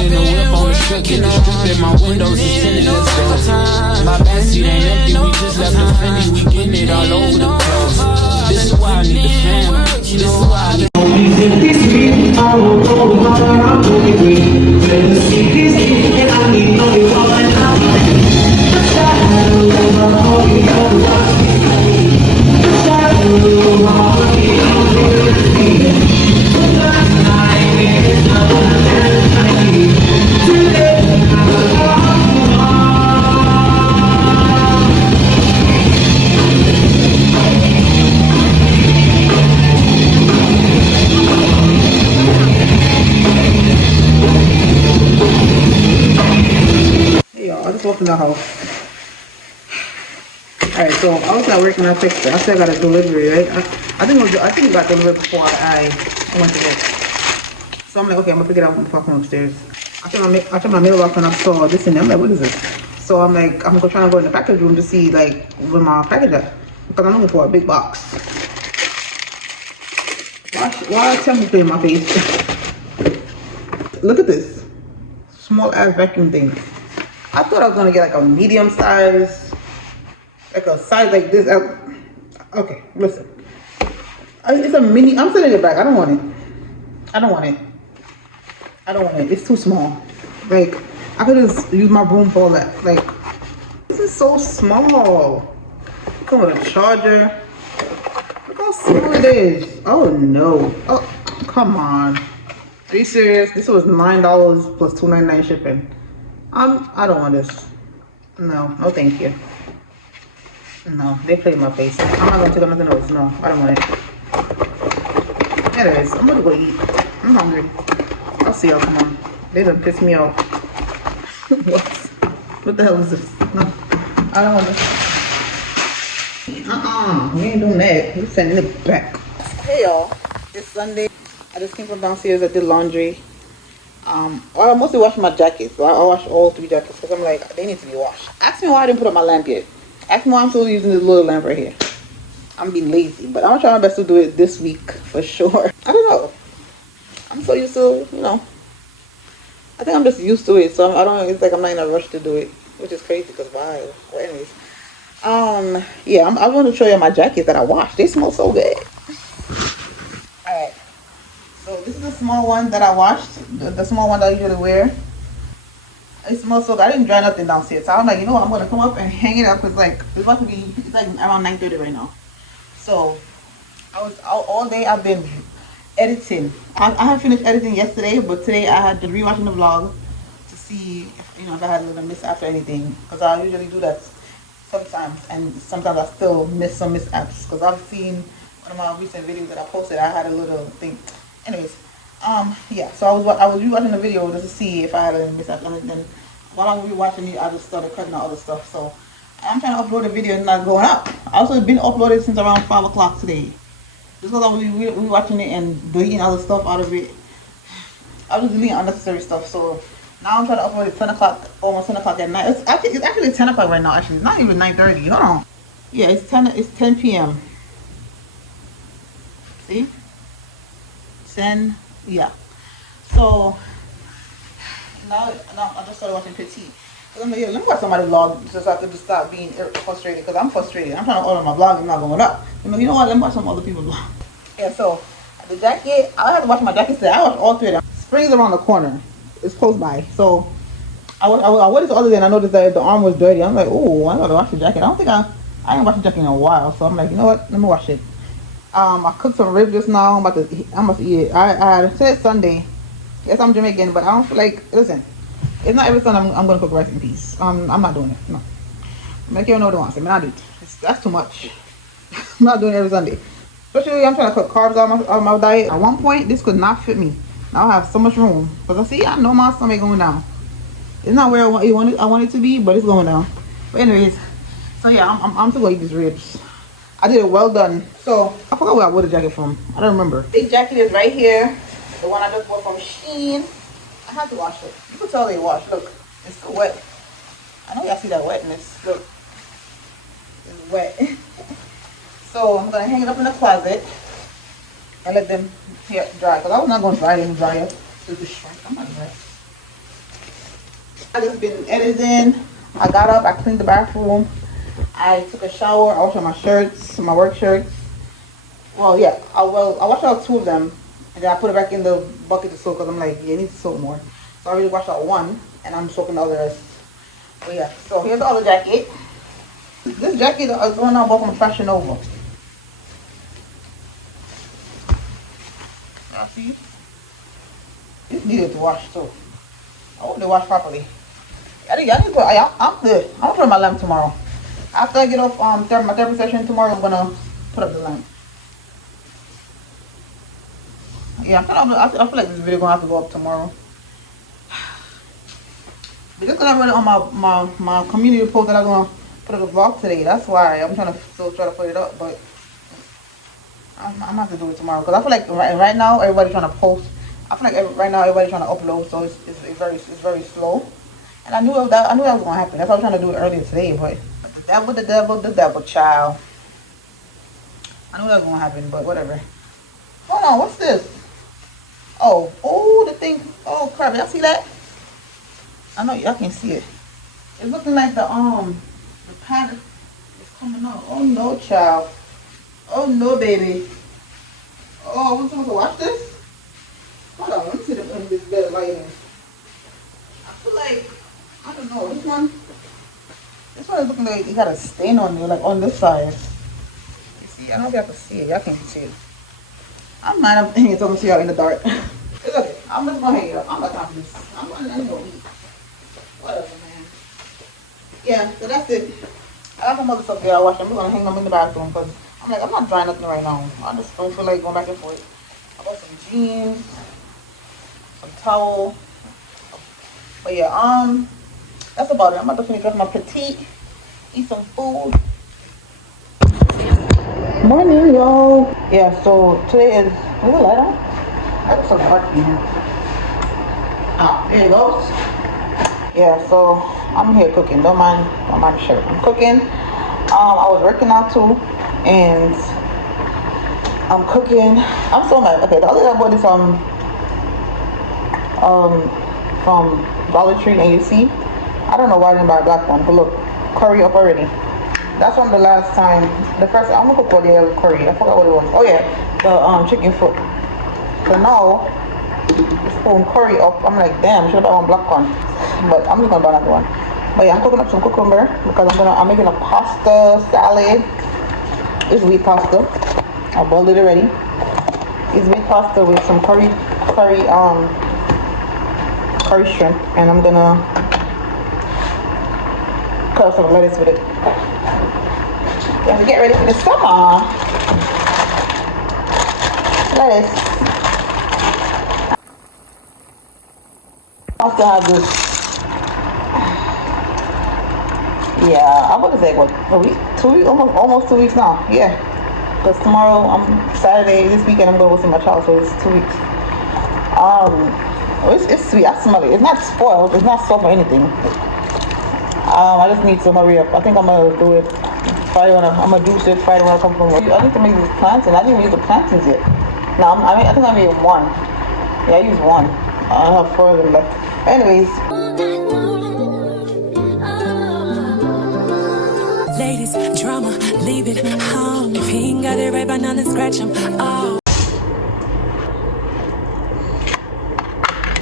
in the whip on the strip, get the strip in my windows is tinted, let's go. My backseat ain't empty, we just left the Fendi, we getting it all over the place. This is why I need the family, this is why I need in the house. Alright, so I was at work when I fixed it. I said I got a delivery, right? I think it got delivered before I went to work. So I'm like, okay, I'm gonna pick it up before I come upstairs. I checked my mailbox and I saw this in there. I'm like, what is this? So I'm like, I'm gonna try to go in the package room to see like where my package at, because I'm looking for a big box. Why tell me to in my face? Look at this small ass vacuum thing. I thought I was gonna get like a medium size, like a size like this. Okay, listen. It's a mini. I'm sending it back. I don't want it. I don't want it. I don't want it. It's too small. Like, I could just use my broom for all that. Like, this is so small. Come with a charger. Look how small it is. Oh no. Oh, come on. Are you serious? This was $9 plus $2.99 shipping. I don't want this. No, no thank you. No, they play in my face. I'm not gonna take nothing else. No, I don't want it. Anyways, I'm gonna go eat. I'm hungry. I'll see y'all tomorrow. They done piss me off. What the hell is this? No, I don't want this. We ain't doing that. We're sending it back. Hey y'all, it's Sunday. I just came from downstairs. I did laundry. I mostly washed my jackets. So I washed all 3 jackets because I'm like, they need to be washed. Ask me why I didn't put up my lamp yet. Ask me why I'm still using this little lamp right here. I'm being lazy, but I'm gonna try my best to do it this week for sure. I don't know. I'm so used to, you know. I think I'm just used to it, so I don't. It's like I'm not in a rush to do it, which is crazy because why? Well, anyways, yeah, I want to show you my jackets that I washed. They smell so good. All right. So this is the small one that I washed, the small one that I usually wear. It smells so good. I didn't dry nothing downstairs, so I'm like, you know what, I'm gonna come up and hang it up because like it's about to be, it's like around 9:30 right now. So I was out all day. I've been editing. I had finished editing yesterday, but today I had to rewatching the vlog to see if, you know, if I had a little mishap or anything, because I usually do that sometimes, and sometimes I still miss some mishaps because I've seen one of my recent videos that I posted. I had a little thing. Anyways, yeah, so I was rewatching the video just to see if I had any mishaps, and then while I was rewatching it, I just started cutting out other stuff. So I'm trying to upload a video and it's not going up. I also been uploaded since around 5 o'clock today. Just because I was rewatching it and deleting other stuff out of it. I was deleting unnecessary stuff. So now I'm trying to upload it 10 o'clock, almost 10 o'clock at night. It's actually 10 o'clock right now. Actually, it's not even 9:30. Hold on. Yeah, it's 10 p.m. See? 10. Yeah. So now I just started watching Petit. I'm like, yeah, let me watch somebody vlog just so I could just stop being frustrated, because I'm frustrated. I'm trying to order my vlog and not going up. You know what? Let me watch some other people vlog. Yeah, so the jacket, I have to watch my jackets today. I watched all 3 of them. Spring's around the corner. It's close by. So I went to the other day and I noticed that the arm was dirty. I'm like, oh, I gotta wash the jacket. I ain't washed the jacket in a while. So I'm like, you know what? Let me wash it. I cooked some ribs just now. I'm about to eat it. I said it's Sunday. Yes, I'm Jamaican, but I don't feel like, listen, it's not every Sunday I'm gonna cook rice and peas. I'm not doing it. No. Make you know what I want. I mean, I do it. That's too much. I'm not doing it every Sunday. Especially I'm trying to cut carbs out of my diet. At one point, this could not fit me. Now I have so much room. Because I know my stomach going down. It's not where I want it to be, but it's going down. But anyways, so yeah, I'm still gonna eat these ribs. I did it well done. So I forgot where I bought the jacket from. I don't remember. This jacket is right here. The one I just bought from Shein. I had to wash it. You can tell they washed. Look, it's still wet. I know y'all see that wetness. Look, it's wet. So I'm gonna hang it up in the closet and let them dry. Cause I was not gonna dry them dry up. It's the shrink. I'm not dressed. I just been editing. I got up, I cleaned the bathroom, I took a shower, I washed all my shirts, my work shirts. Well, yeah, I washed out two of them, and then I put it back in the bucket to soak because I'm like, yeah, it needs to soak more. So I already washed out one, and I'm soaking the other rest. But yeah, so here's the other jacket. This jacket is one I bought from Fashion Nova. Y'all see? This needed to wash too. I hope they wash properly. I'm good. I'm gonna put up my lamp tomorrow. After I get off my therapy session tomorrow, I'm gonna put up the lamp. Yeah, I feel like this video gonna have to go up tomorrow. Because I read it on my community post that I'm gonna put up a vlog today. That's why I'm still try to put it up, but I'm gonna have to do it tomorrow. Because I feel like right now everybody's trying to post. I feel like right now everybody's trying to upload, so it's very slow. And I knew that was gonna happen. That's why I was trying to do it earlier today, but the devil, child. I knew that was gonna happen, but whatever. Hold on, what's this? Oh, the thing. Oh crap, y'all see that? I know y'all can see it. It's looking like the pattern is coming up. Oh no, child. Oh no, baby. Oh, I'm supposed to watch this? Hold on, let me see this better lighting. I feel like, I don't know, this one is looking like it got a stain on you, like on this side. You see, I don't know if y'all can see it. Y'all can't see it. I'm mad, I'm hanging something to y'all in the dark. It's okay, I'm just gonna hang it up. I'm not time for this. I'm gonna eat. Whatever, man. Yeah, so that's it. I got some other stuff there I wash. I'm just gonna hang them in the bathroom because I'm like, I'm not drying nothing right now. I just don't feel like going back and forth. I got some jeans, some towel. But yeah, that's about it. I'm about to finish off my petite, eat some food. Morning, y'all. Yeah, so today is the light on? I got some dark in here. Ah, there it goes. Yeah, so I'm here cooking. Don't mind the shirt. I'm cooking. I was working out too, and I'm cooking. I'm so mad. Okay, the other day I bought this from Dollar Tree, and you see, I don't know why I didn't buy a black one, but look, curry up already. That's from the last time. The first, I'm gonna cook for the curry. I forgot what it was. Oh yeah, the chicken foot. So now it's going curry up. I'm like, damn, should have bought one black one. But I'm just gonna buy another one. But yeah, I'm cooking up some cucumber because I'm making a pasta salad. It's wheat pasta. I boiled it already. It's wheat pasta with some curry shrimp, and I'm gonna cut some lettuce with it. Yeah, we get ready for the summer. Lettuce. I also have this. Yeah, I'm gonna say what, a week, 2 weeks, almost 2 weeks now. Yeah, because tomorrow, Saturday, this weekend I'm gonna go see my child, so it's 2 weeks. It's sweet. I smell it. It's not spoiled. It's not soft or anything. I just need to hurry up. I think I'm gonna do it Friday I'm gonna juice it Friday when I come from work. I need to make these plantains. I didn't even use the plantains yet. No, I think I made one. Yeah, I used one. I have 4 of them left. Anyways. Ladies, drama, leave it home. If he ain't got it right by now, then scratch him. Oh.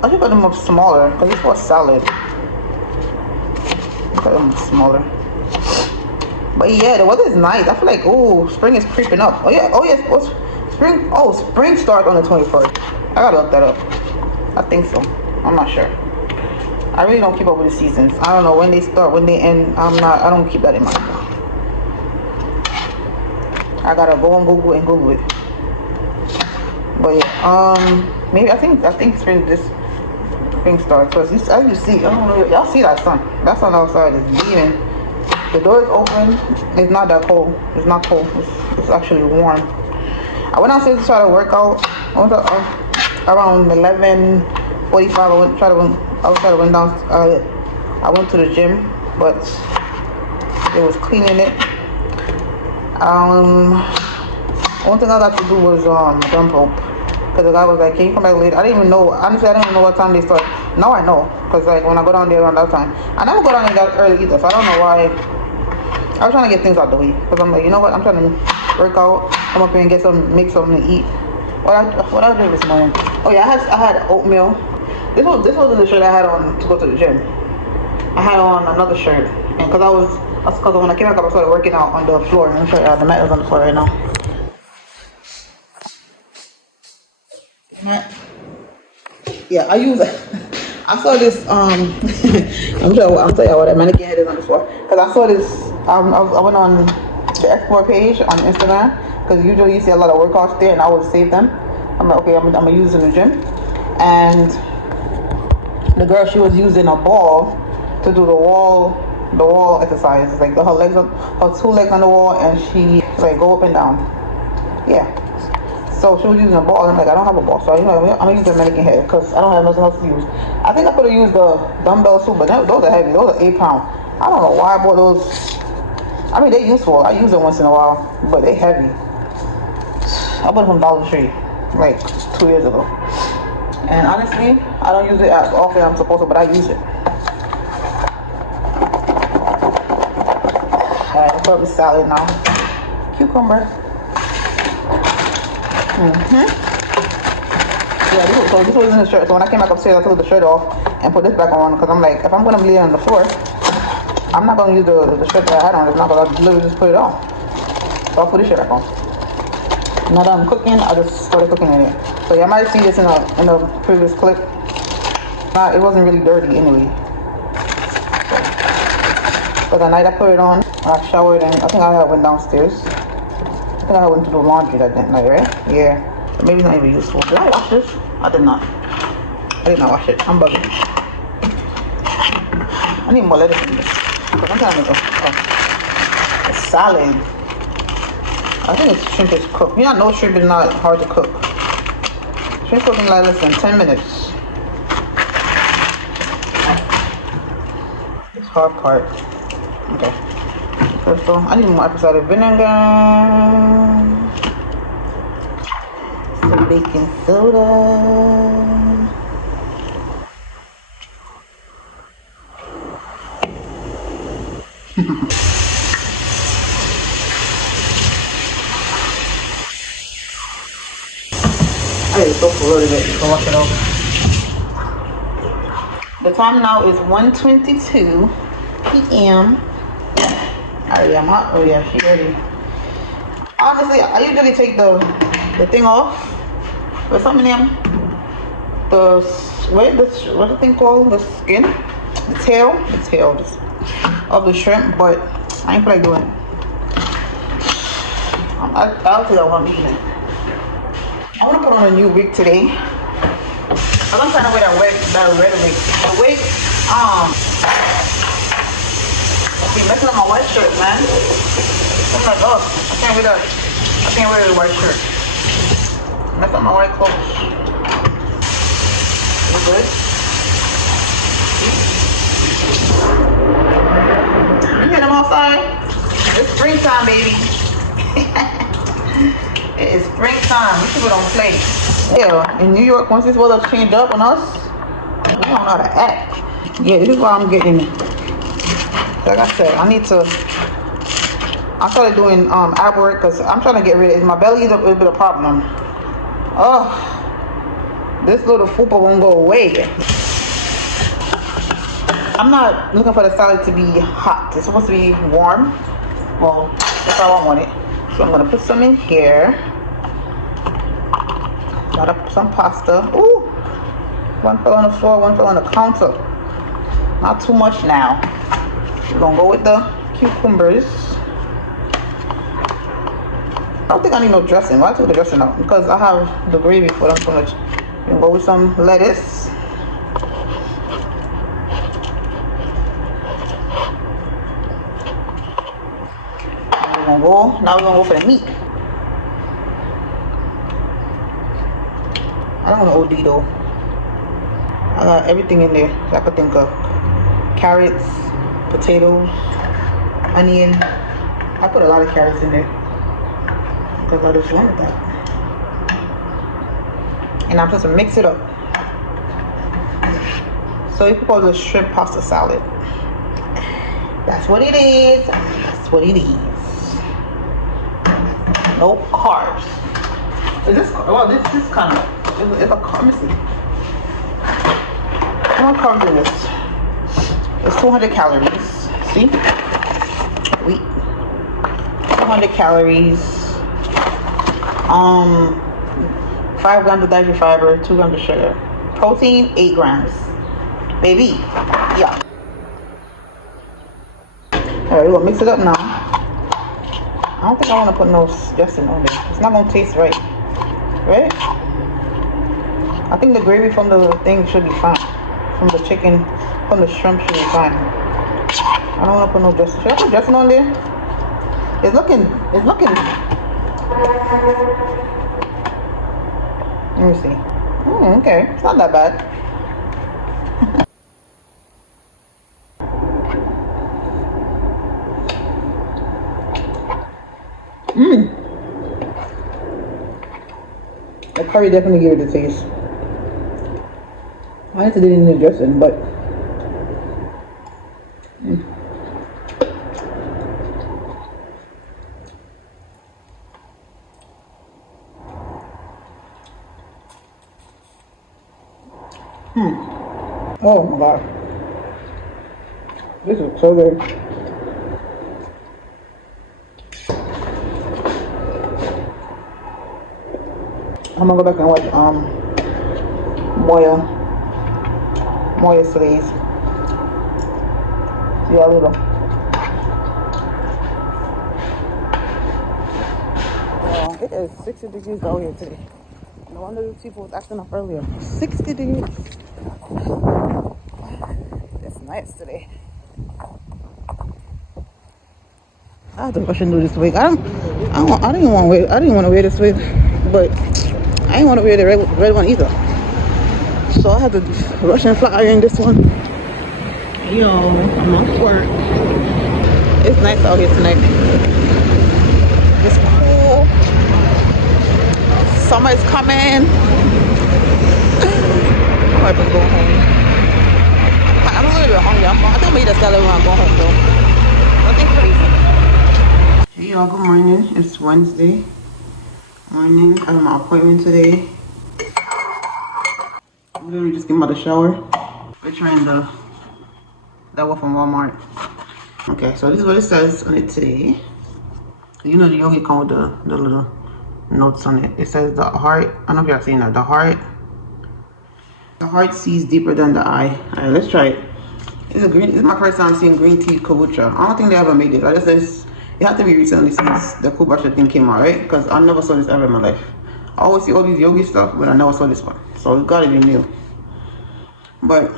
I should cut them up smaller because it's for salad. Cut them up smaller. But yeah, the weather is nice. I feel like, oh, spring is creeping up. Oh yes, spring. Oh, spring starts on the 21st. I gotta look that up. I think so. I'm not sure. I really don't keep up with the seasons. I don't know when they start, when they end. I don't keep that in mind. I gotta go on Google and Google it. But yeah, maybe I think spring starts. Cause as you see, I don't know, y'all see that sun? That sun outside is beaming. The door is open. It's not that cold. It's not cold. It's actually warm. I went outside to try to work out. I went around 11:45. I went to the gym, but it was cleaning it. One thing I got to do was jump rope, because the guy was like, can you come back later? I didn't even know, honestly, I didn't even know what time they start. Now I know, because like when I go down there around that time, I never go down there that early either, so I don't know why. I was trying to get things out the way, because I'm like, you know what, I'm trying to work out, come up here and make something to eat. What I did this morning? Oh yeah, I had oatmeal. This wasn't the shirt I had on to go to the gym. I had on another shirt, and because when I came back up, I started working out on the floor. I'm sure the mat is on the floor right now. Yeah, I use it. I saw this. I'm sure I'll tell you what a mannequin head is on the floor, because I saw this. I went on the Explore page on Instagram, because usually you see a lot of workouts there, and I would save them. I'm like, okay, I'm gonna use it in the gym, and the girl, she was using a ball to do the wall exercise. It's like her 2 legs on the wall, and she like go up and down. Yeah. So she was using a ball, and I'm like, I don't have a ball, so I'm gonna use the mannequin head because I don't have nothing else to use. I think I could have used the dumbbells too, but those are heavy. Those are 8 pounds. I don't know why I bought those. I mean, they're useful. I use them once in a while, but they're heavy. I bought them from Dollar Tree like 2 years ago, and honestly, I don't use it as often as I'm supposed to, but I use it. Alright, let's put up the salad now. Cucumber. Yeah, this was in the shirt. So when I came back upstairs, I took the shirt off and put this back on, because I'm like, if I'm gonna leave it on the floor, I'm not gonna use the shirt that I had on. It's not gonna literally just put it on. So I'll put this shirt back on. Now that I'm cooking, I just started cooking in it. So you might see this in a previous clip. It wasn't really dirty anyway. So the night I put it on, I showered, and I think I went downstairs. I think I went to do laundry that night, right? Yeah. Maybe it's not even useful. Did I wash this? I did not. I did not wash it. I'm bugging. I need more lettuce in this. Because I'm trying to make a salad. I think it's shrimp is cooked. You know shrimp is not hard to cook. Shrimp cooking like less than 10 minutes. This hard part. Okay. First of all, I need more apple cider vinegar. Some baking soda. I need to soak a little bit to wash it over. The time now is 1:22 p.m. Alright, I'm hot. Oh yeah, she ready. Honestly, I usually take the thing off. What's something in them? What's the thing called? The skin? The tail of the shrimp, but I ain't feel like doing it. I'll tell you what I'm eating. I want to put on a new wig today. I'm trying to wear that red wig. The wig, be messing up my white shirt, man. I'm like, oh, I can't wear the white shirt. Mess up my white clothes. You good? You hear them outside? It's springtime, baby. It is springtime. These people don't play. Yeah, in New York, once this weather changed up on us, we don't know how to act. Yeah, this is why I'm getting it. Like I said, I started doing ab work because I'm trying to get rid of it. My belly is a little bit of a problem. Oh, this little fupa won't go away. I'm not looking for the salad to be hot. It's supposed to be warm. Well, that's how I want it. So I'm gonna put some in here. Got up some pasta. Ooh, one fell on the floor, one fell on the counter. Not too much now. We're gonna go with the cucumbers. I don't think I need no dressing. Why took the dressing out? Because I have the gravy for them so much. We're gonna go with some lettuce. Now we're gonna go for the meat. I don't want to OD though. I got everything in there that I could think of. Carrots, potatoes, onion. I put a lot of carrots in there because I just wanted that. And I'm supposed to mix it up. So you could call it a shrimp pasta salad. That's what it is. That's what it is. No carbs. Is this, well, this kind of, it's a carb. Let me see. How much carbs in this? It's 200 calories. See? Wait. 200 calories. 5 grams of dietary fiber, 2 grams of sugar. Protein, 8 grams. Baby. Yeah. Alright, we're gonna mix it up now. I don't think I want to put no dressing on there. It's not gonna taste right. Right? I think the gravy from the thing should be fine. From the chicken, from the shrimp should be fine. I don't want to put no dressing. Should I put dressing on there? It's looking. Let me see. Okay, it's not that bad. The curry definitely gave it a taste. I had to do it in the dressing, but oh my god, this is so good. I'm gonna go back and watch Moya Slays. See how little. It is 60 degrees out here today. No wonder the people was acting up earlier. 60 degrees. It's nice today. I think I should do this wig. I didn't want to wear this wig, but I didn't want to wear the red one either. So I had to rush and flat iron this one. Yo, I'm off work. It's nice out here tonight. It's cool. Summer is coming. I'm about to go home. I'm a little bit hungry. I think I'm gonna eat a salad when I go home though. Nothing crazy. Hey y'all, good morning. It's Wednesday morning. I have my appointment today. I'm literally just getting out of the shower. We're trying that one from Walmart. Okay, so this is what it says on it today. You know the yogi come with the little notes on it. It says the heart. I don't know if y'all seen that. The heart sees deeper than the eye. Alright, let's try it. This is my first time seeing green tea kombucha. I don't think they ever made it. I just says it had to be recently since the kombucha thing came out, right? Because I never saw this ever in my life. I always see all these yogi stuff, but I never saw this one. So it gotta be new. But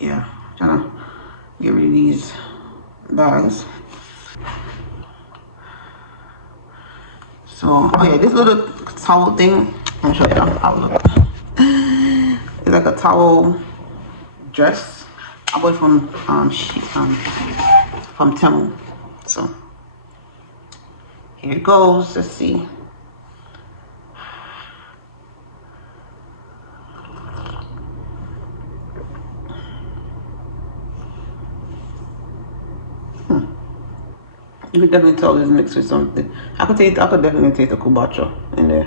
yeah, trying to get rid of these bags. So, oh yeah, this little towel thing, I'm gonna show you how it looks. It's like a towel dress. I bought it from Temu. So here it goes. Let's see. You could definitely tell this mixed with something. I could definitely taste the kombucha in there.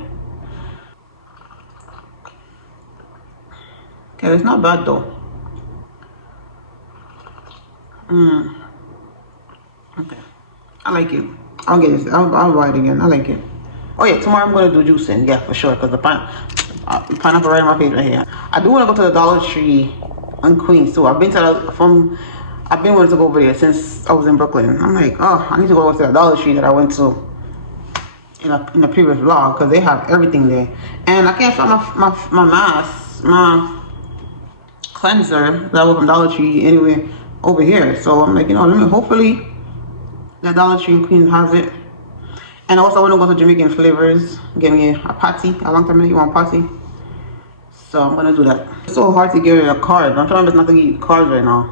Okay, it's not bad though. Okay, I like it. I'll get this. I'll buy it again. I like it. Oh yeah, tomorrow I'm gonna do juicing. Yeah, for sure. Cause the pineapple right in my face right here. I do want to go to the Dollar Tree on Queens too. I've been wanting to go over there since I was in Brooklyn. I'm like, oh, I need to go to the Dollar Tree that I went to in the previous vlog because they have everything there. And I can't find my mask, my cleanser that was from Dollar Tree anywhere over here. So I'm like, hopefully the Dollar Tree in Queens has it. And also I want to go to Jamaican Flavors, get me a patty. A long time ago, you want a patty. So I'm gonna do that. It's so hard to get rid of cards. I'm trying not to eat cards right now.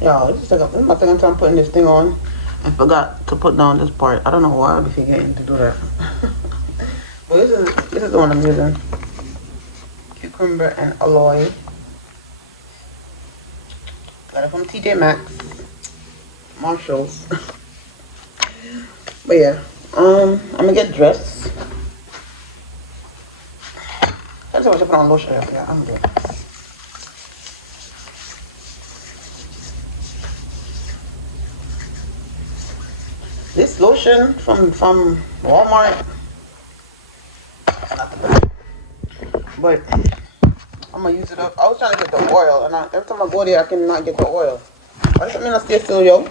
Yo, this is my second time putting this thing on and forgot to put down this part. I don't know why I'll be forgetting to do that. But this is the one I'm using. Cucumber and aloe. Got it from TJ Maxx, Marshalls. But yeah, I'm gonna get dressed. That's how much I put on lotion. Yeah, I'm good. This lotion from Walmart, not the best. But I'm gonna use it up. I was trying to get the oil, and every time I go there, I cannot get the oil. Why does that mean I stay still, yo?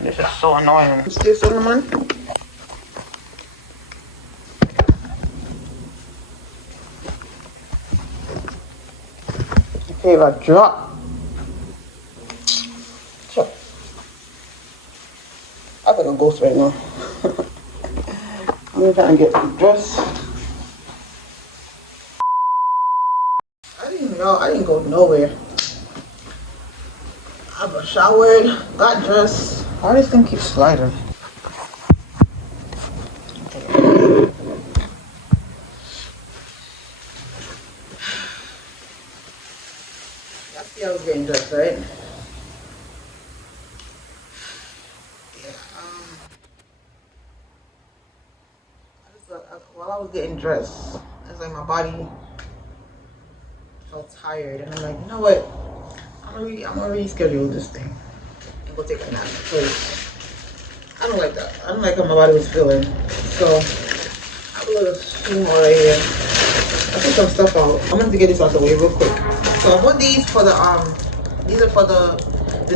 This is so annoying. Stay still, man. Okay, if I drop. Sure. I feel like a ghost right now. I'm trying to get dressed. I didn't go nowhere. I showered, got dressed. Why does this thing keep sliding? I see I was getting dressed, right? Yeah, while I was getting dressed, it's like my body felt tired, and I'm like, you know what? I'm gonna reschedule this thing and go take a nap because I don't like that. I don't like how my body was feeling. So I have a little steam right here. I took some stuff out. I'm gonna have to get this out the way real quick. So I bought these for the these are for the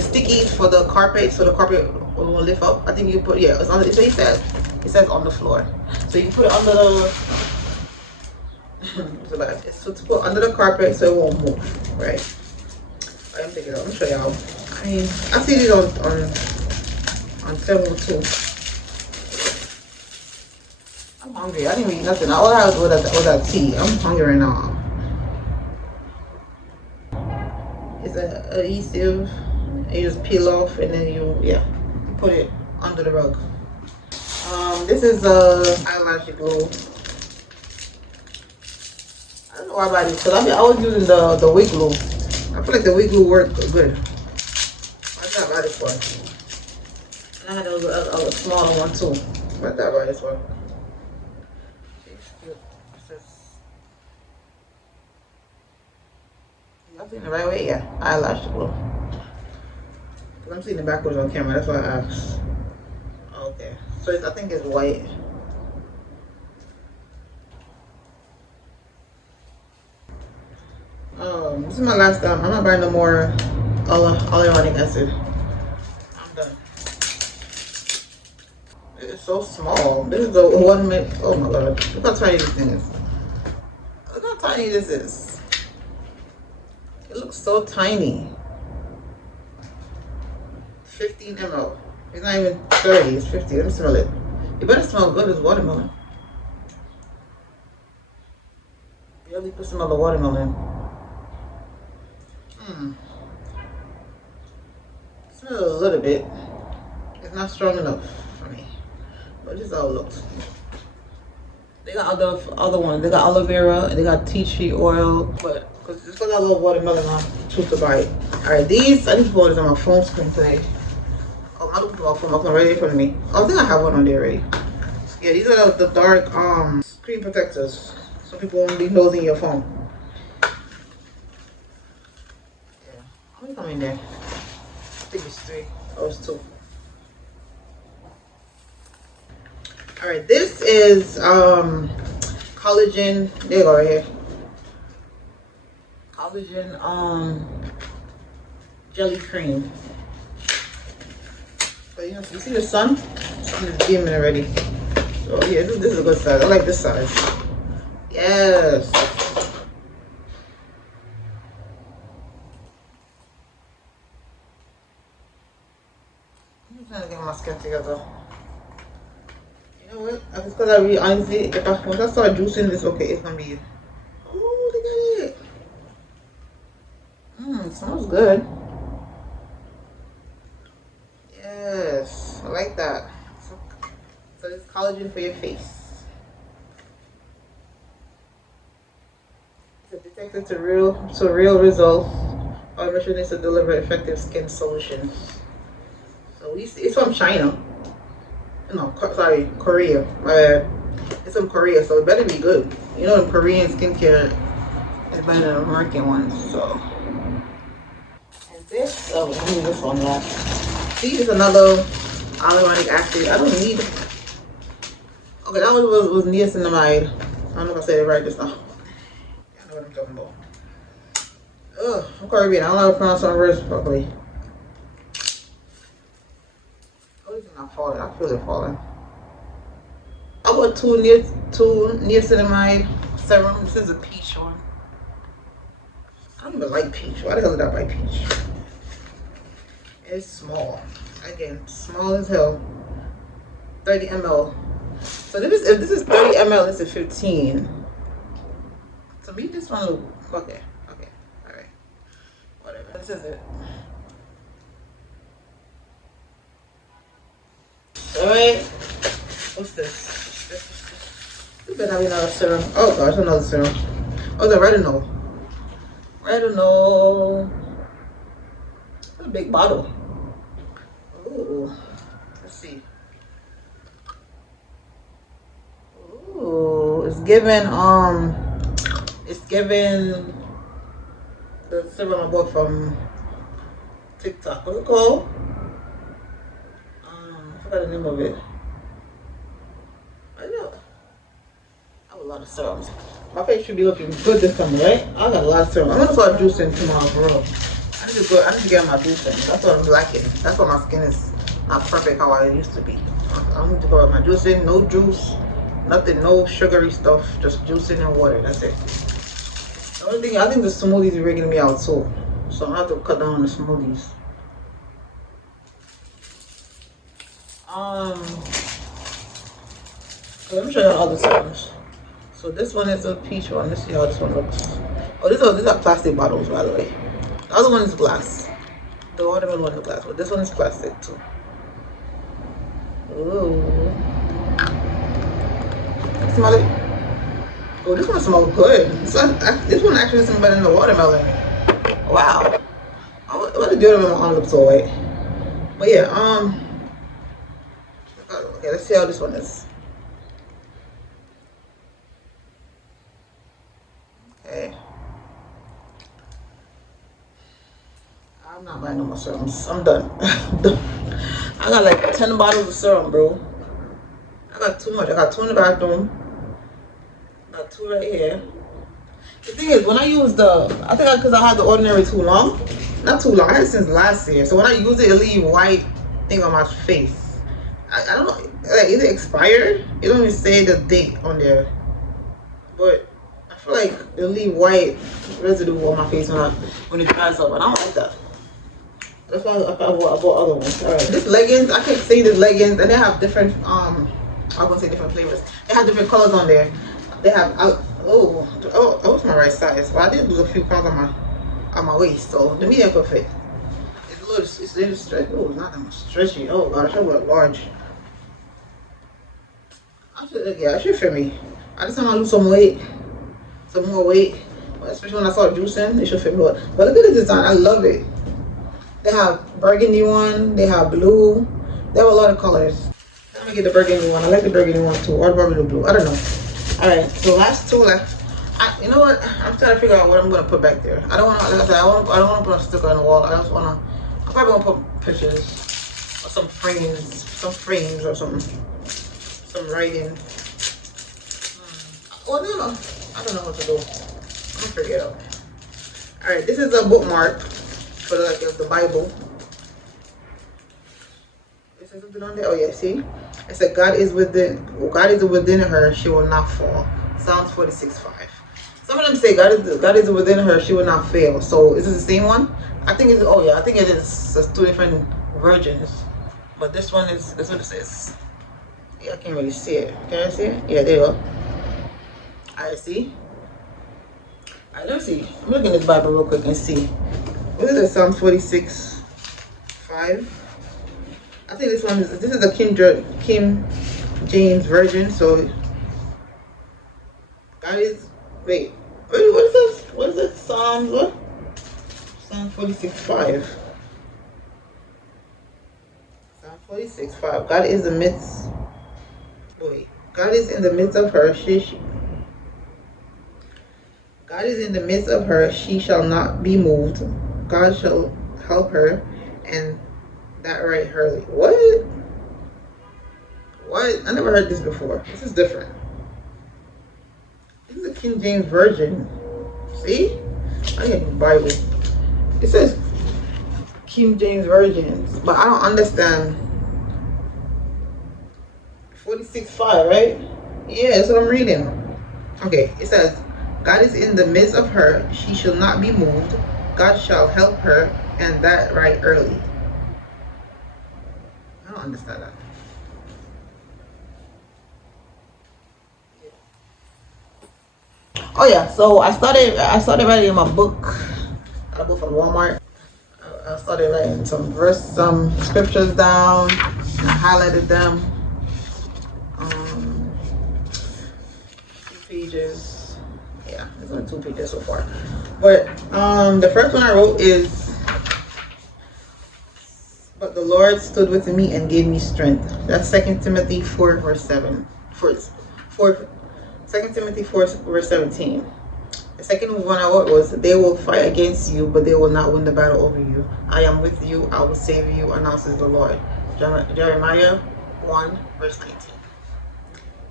stickies for the carpet, so the carpet will lift up. I think you put it's on the, so it says on the floor. So you can put it under the it's to put under the carpet so it won't move, right? I'm taking it out. Let me show y'all. I mean, I see these on 702. I'm hungry. I didn't eat nothing. All I had was that tea. I'm hungry right now. It's an adhesive. You just peel off and then you put it under the rug. This is eyelash glue. I don't know why I buy this because I was using the wig glue. I feel like the wig glue worked good. What's that buy this for? And I had a smaller one too. What's that buy this for? It's cute. It says, y'all seeing the right way? Yeah, eyelash glue. Because I'm seeing the backwards on camera, that's why I asked. Okay, so I think it's white. This is my last time. I'm not buying no more hyaluronic acid. I'm done. It's so small. This is the 1 minute. Oh my god. Look how tiny this thing is. Look how tiny this is. It looks so tiny. 15 ml. It's not even 30. It's 50. Let me smell it. It better smell good as watermelon. Really put some of the watermelon. Smell a little bit. It's not strong enough for me, but this is how it looks. They got other ones. They got aloe vera and they got tea tree oil, but because I love watermelon, I choose to buy it. All right, these I need to put this on my phone screen today. Oh, I'm not looking for my phone. I'm right in front of me. Oh, I think I have one on there already. Yeah, these are the dark screen protectors, so people won't be nosing your phone. How many come in there? I think it's 3. Oh, it's 2. Alright, this is collagen. There you go, right here. Collagen jelly cream. So you see the sun? The sun is beaming already. So yeah, this is a good size. I like this size. Yes. I'm trying to get my skin together. You know what? It's because I really honestly, once I start juicing this, okay, it's gonna be. Oh, look at it. It smells good. Yes, I like that. So it's collagen for your face. To detect it to real results, our mission is to deliver effective skin solutions. So it's from China. No, sorry, Korea. My bad. It's from Korea, so it better be good. You know, the Korean skincare is better than the American ones. So, and this, oh, I need this one last. See, it's another hyaluronic acid. I don't need. Okay, that one was niacinamide. I don't know if I said it right this time. I know what I'm talking about. Ugh, I'm Caribbean. I don't know how to pronounce some words properly. Oh, it's not falling. I feel it falling. I bought two niacinamide serum. This is a peach one. I don't even like peach. Why the hell did I buy peach? It's small. Again, small as hell. 30 ml. So if this is 30 ml, this is 15. To me, this one look okay. Okay, all right, whatever. This is it. All right. What's this? This better be another serum. Oh gosh, another serum. Oh, the retinol. Retinol. That's a big bottle. Ooh. Let's see. Ooh, it's given the serum I bought from TikTok. What's it called? I forgot the name of it. I know. I have a lot of serums. My face should be looking good this time, right? I got a lot of serum. I'm gonna start juicing tomorrow, bro. I need to get my juicing. That's what I'm lacking. That's why my skin is not perfect how I used to be. I need to go with my juicing, no juice. Nothing, no sugary stuff, just juicing and water. That's it. The only thing, I think the smoothies are rigging me out too, so I have to cut down on the smoothies. So let me show you all the serums. So this one is a peach one. Let's see how this one looks. Oh, these are plastic bottles, by the way. The other one is glass. The watermelon one is glass, but this one is plastic too. Ooh. Smell it. Oh, this one smells good. This one actually smells better than the watermelon. Wow. I'm gonna do it on my arm looks all right. But yeah, okay, let's see how this one is. Okay. I'm not buying no more serums. I'm done. I got like 10 bottles of serum, bro. I got too much. I got 2 in the bathroom. I got 2 right here. The thing is, when I use I think because I had the Ordinary too long. Not too long. I had it since last year. So when I use it, it leave white thing on my face. I don't know. Like, is it expired? It don't even say the date on there. But I feel like it'll leave white residue on my face when it dries up. And I don't like that. That's why I bought other ones. Alright. This leggings, I keep seeing these leggings, and they have different I'm gonna say different flavors. They have different colors on there. They have oh, it's my right size. Well, I did lose a few pounds on my waist, so the medium could fit. It's a little stretchy. Oh, it's not that much stretchy. Oh god, I should wear large. I should fit me. I just want to lose some more weight. Especially when I start juicing, it should fit me. But look at the design. I love it. They have burgundy one. They have blue. They have a lot of colors. I'm gonna get the burgundy one. I like the burgundy one too. Or probably the blue. I don't know. Alright, so last 2 left. You know what? I'm trying to figure out what I'm gonna put back there. I don't wanna, like I said, I don't wanna put a sticker on the wall. I'm probably gonna put pictures or some frames or some writing. Well, no. I don't know what to do. I'm gonna figure it out. Alright, this is a bookmark for the Bible. Is there something on there? Oh yeah, see? It said God is within her, she will not fall. Psalms 46:5. Some of them say God is within her, she will not fail. So is this the same one? I think it's I think it is. There's 2 different versions. But this one is, that's what it says. Yeah, I can't really see it. Can I see it? Yeah, there you go. Alright, see? Alright, let me see. I'm looking at this Bible real quick and see. What is it? Psalms 46:5. I think this is the King James version. So God is, wait, what is this? Psalms what? Psalm 46:5. Psalm 46:5. God is the midst. Wait. God is in the midst of her. God is in the midst of her. She shall not be moved. God shall help her, and that right early. What? What? I never heard this before. This is different. This is the King James Version. See? I need a Bible. It says King James Version, but I don't understand. 46:5, right? Yeah, that's what I'm reading. Okay, it says, God is in the midst of her. She shall not be moved. God shall help her, and that right early. I don't understand that. Oh yeah, so I started writing my book. I got a book from Walmart. I started writing some scriptures down. I highlighted them. 2 pages. Yeah, it's only 2 pages so far. But the first one I wrote is, but the Lord stood with me and gave me strength. That's 2 Timothy 4 verse 7. 2 Timothy 4 verse 17. The second one I wrote was, they will fight against you, but they will not win the battle over you. I am with you, I will save you, announces the Lord. Jeremiah 1 verse 19.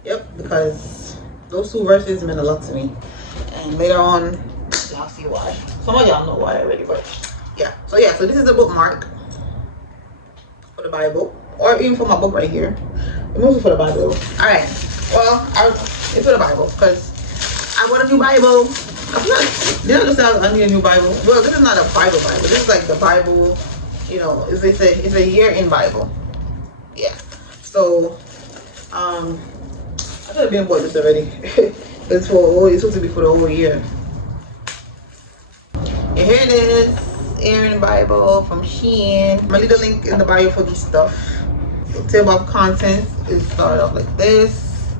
Yep, because those 2 verses meant a lot to me. And later on, y'all see why. Some of y'all know why already, but yeah. So this is a bookmark for the Bible, or even for my book right here. Mostly for the Bible. Alright, well, it's for the Bible, because I want a new Bible. Did I just say I need a new Bible? Well, this is not a Bible. This is like the Bible, you know, it's a year in Bible. Yeah. So, I should have been bought this already. It's supposed to be for the whole year. And here it is, Aaron Bible from Shein. I'm gonna leave the link in the bio for this stuff. The table of contents is started off like this.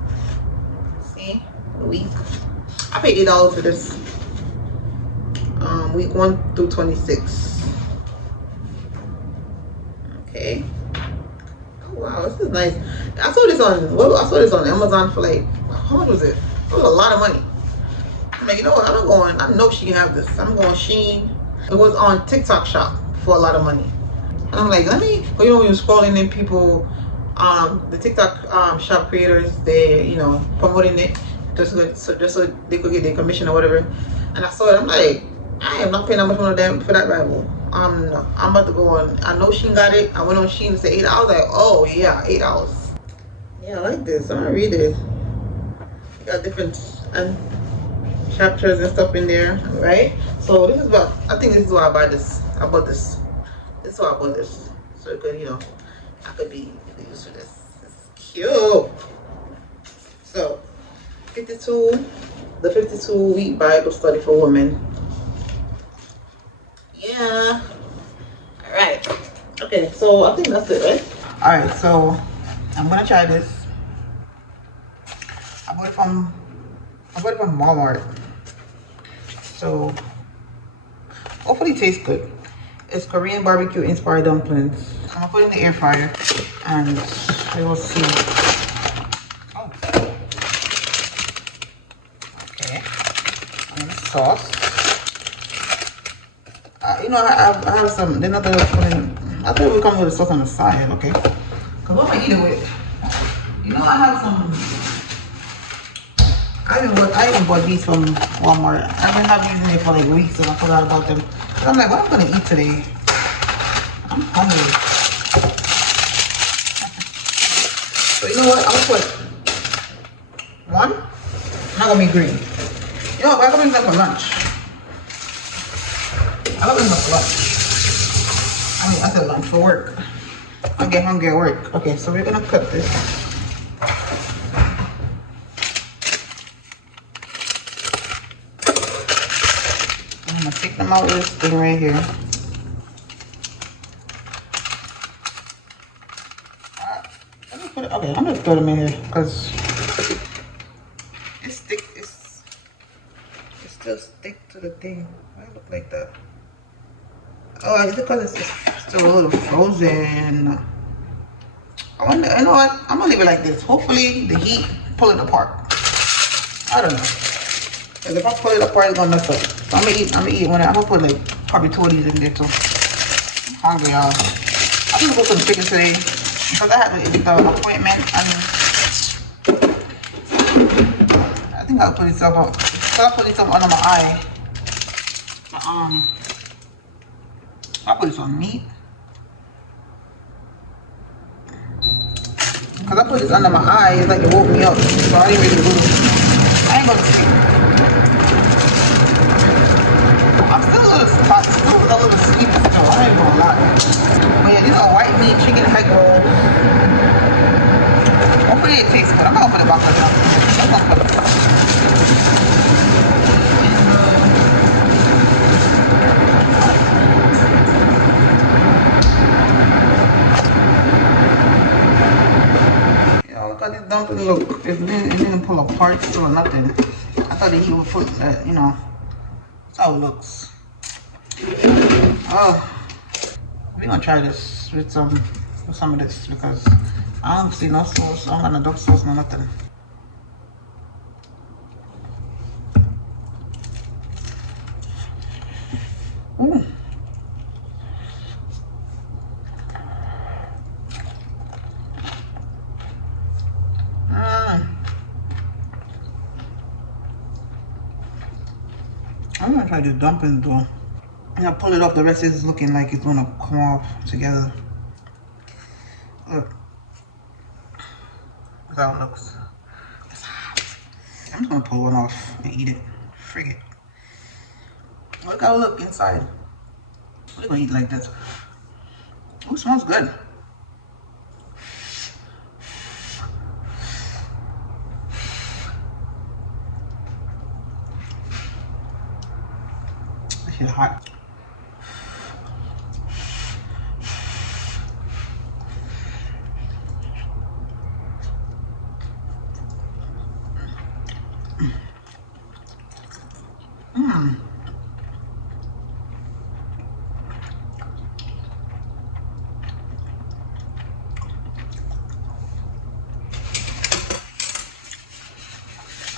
See, the week. I paid $8 for this. Week 1 through 26. Okay. Oh wow, this is nice. I saw this on Amazon for like, how much was it? It was a lot of money. I'm like, you know what? I know she can have this. I'm going Shein. It was on TikTok Shop for a lot of money. And I'm like, when you're scrolling in people, the TikTok shop creators, they, you know, promoting it just so they could get their commission or whatever. And I saw it. I'm like, I am not paying that much money for that Bible. I'm about to go on. I know Shein got it. I went on Shein and said $8. I was like, oh yeah, $8. Yeah, I like this. I'm gonna read it. You got different chapters and stuff in there, right? So this is what I think. This is why I bought this. I bought this. This is why I bought this. So it could, you know, I could be used for this. It's cute. So 52, the 52-week Bible study for women. Yeah. All right. Okay. So I think that's it, right? All right. So I'm gonna try this. I bought it from Walmart. So hopefully it tastes good. It's Korean barbecue inspired dumplings. I'm gonna put it in the air fryer and we will see. Oh. Okay. And the sauce. You know, I have some. They're not putting. I thought it would come with a sauce on the side. Okay. Cause what am I eating with? You know, I have some. I even bought these from Walmart. I've been not using it for like weeks and I forgot about them. So I'm like, what am I gonna eat today? I'm hungry. So you know what? I'm gonna put one. I'm not gonna be green. You know what? I'm gonna use that for lunch. I'm gonna use that for lunch. I mean, I said lunch for work. I get hungry at work. Okay, so we're gonna cut this. I'm gonna take them out with this thing right here. Okay, I'm gonna throw them in here because it's thick. It's still thick. to the thing. Why it look like that? Oh, it's because it's still a little frozen. I wonder, you know what? I'm gonna leave it like this. Hopefully the heat pull it apart. I don't know. Because if I pull it apart, it's gonna mess up. So I'm gonna eat one. I'm gonna put like probably 2 of these in there too. I'm hungry, y'all. I'm gonna go for the chicken today because I had an appointment and I think I'll put this up. I'll put this up under my eye. But, I'll put this on meat. Because I put this under my eye, it's like it woke me up. So I didn't really do it. I ain't gonna sleep. I'm still a little sleepy still. I ain't gonna lie. But yeah, these are white meat chicken leg rolls. Hopefully it tastes good. I'm gonna open it back up now. That's not good. Look at this dumpling, look. It didn't pull apart or nothing. I thought that he would put that, you know. That's how it looks. Oh, we're gonna try this with some of this because I don't see no sauce. I don't got no duck sauce, no nothing. Ooh. I'm gonna try this dumpling though. And I pull it off, the rest is looking like it's gonna come off together. Look. That's how it looks. It's hot. I'm just gonna pull one off and eat it. Frig it. Look how it looks inside. We're gonna eat like this. Oh, it smells good. This is hot.